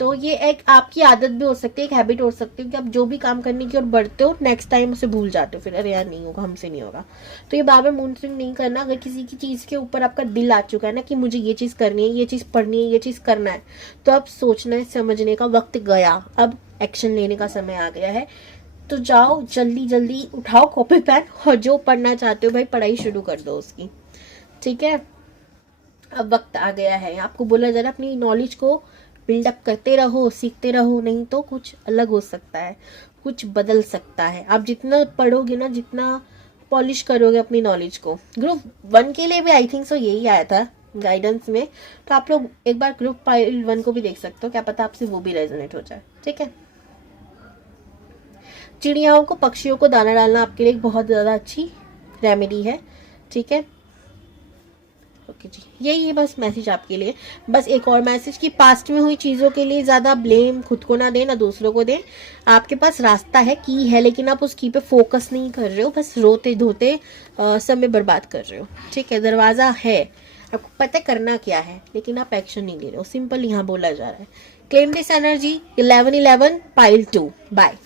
तो ये एक आपकी आदत भी हो सकती है, एक हैबिट हो सकती है कि आप जो भी काम करने की ओर बढ़ते हो नेक्स्ट टाइम उसे भूल जाते हो, फिर अरे यार नहीं होगा, हमसे नहीं होगा। तो ये बार बार मूड स्विंग नहीं करना। अगर किसी की चीज़ के ऊपर आपका दिल आ चुका है ना कि मुझे ये चीज़ करनी है, ये चीज़ पढ़नी है, ये चीज़ करना है, तो अब सोचना समझने का वक्त गया, अब एक्शन लेने का समय आ गया है। तो जाओ जल्दी जल्दी उठाओ कॉपी पेन और जो पढ़ना चाहते हो भाई पढ़ाई शुरू कर दो उसकी, ठीक है। अब वक्त आ गया है, आपको बोला जा रहा है अपनी नॉलेज को बिल्डअप करते रहो, सीखते रहो, नहीं तो कुछ अलग हो सकता है, कुछ बदल सकता है। आप जितना पढ़ोगे ना, जितना पॉलिश करोगे अपनी नॉलेज को। ग्रुप 1 के लिए भी आई थिंक सो यही आया था गाइडेंस में, तो आप लोग एक बार ग्रुप 1 को भी देख सकते हो, क्या पता आपसे वो भी रेजोनेट हो जाए, ठीक है। चिड़ियाओं को, पक्षियों को दाना डालना आपके लिए एक बहुत ज़्यादा अच्छी रेमेडी है, ठीक है। ओके जी, यही है बस मैसेज आपके लिए। बस एक और मैसेज कि पास्ट में हुई चीज़ों के लिए ज़्यादा ब्लेम खुद को ना दें ना दूसरों को दें। आपके पास रास्ता है, की है, लेकिन आप उस की पे फोकस नहीं कर रहे हो, बस रोते धोते समय बर्बाद कर रहे हो, ठीक है। दरवाज़ा है, आपको पता करना क्या है, लेकिन आप एक्शन नहीं ले रहे हो, सिंपल यहाँ बोला जा रहा है। Claim this energy 11/11 pile 2। Bye.